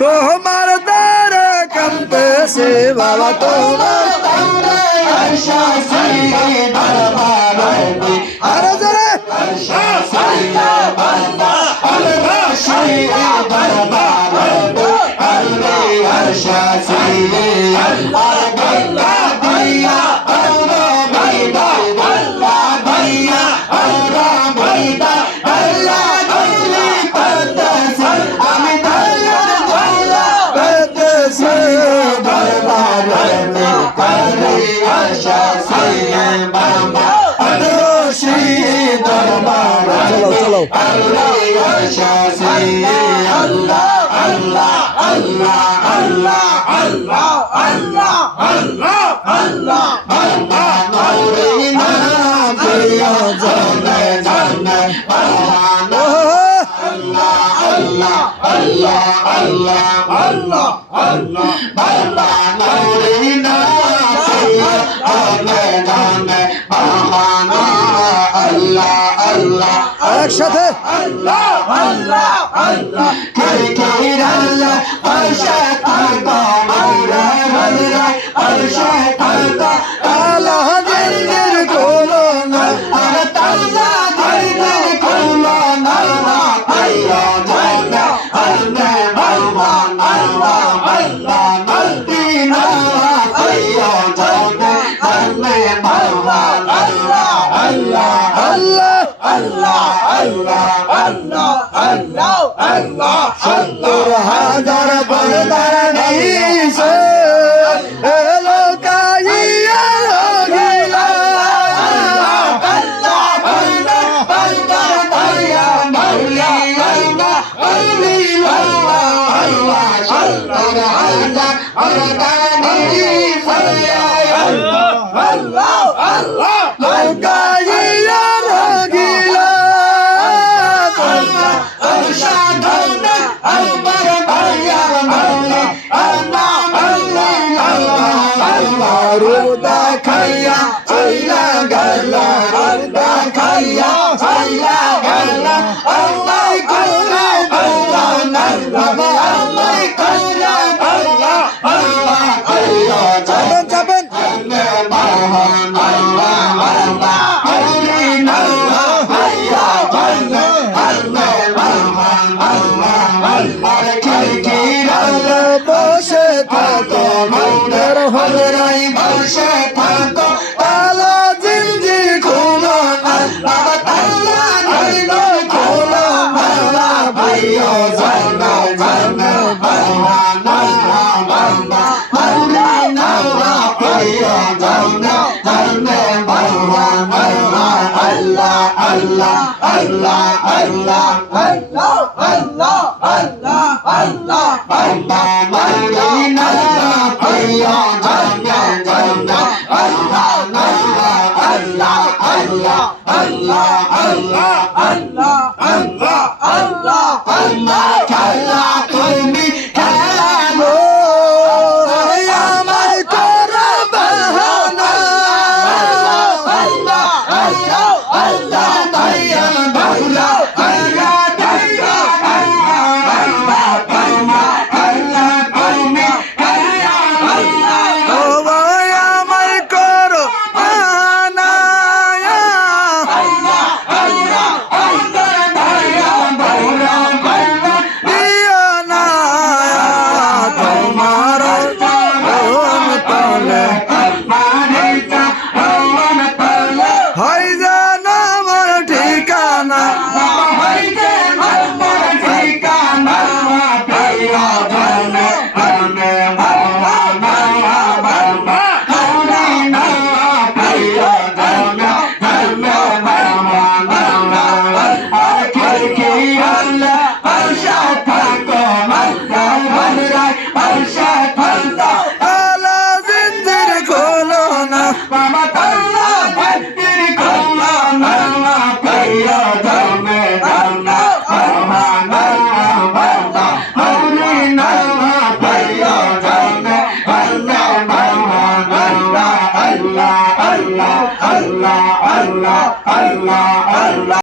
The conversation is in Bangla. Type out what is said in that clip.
তোমার দ্বারে কামতেছে বাবা তোমার আরও জোরে। পেতেছে দাও Allah Allah Allah Allah Allah একসাথে আল্লাহ আল্লাহ আল্লাহ আল্লাহ Allah আল্লাহ আল্লাহ আল্লাহ আল্লাহ সত্তর হাজার বলদার নিস Allah! Allah! আল্লাহ আল্লাহ কি আল্লাহ বসে থাকো মন্দির হজরাই বসে আল্লাহ আল্লাহ আল্লাহ আল্লাহ আল্লাহ আল্লাহ আল্লাহ বাবা মালা নালা ভাইও জানা জানা আল্লাহ নালা আল্লাহ আল্লাহ আল্লাহ আল্লাহ আল্লাহ Allah, Allah.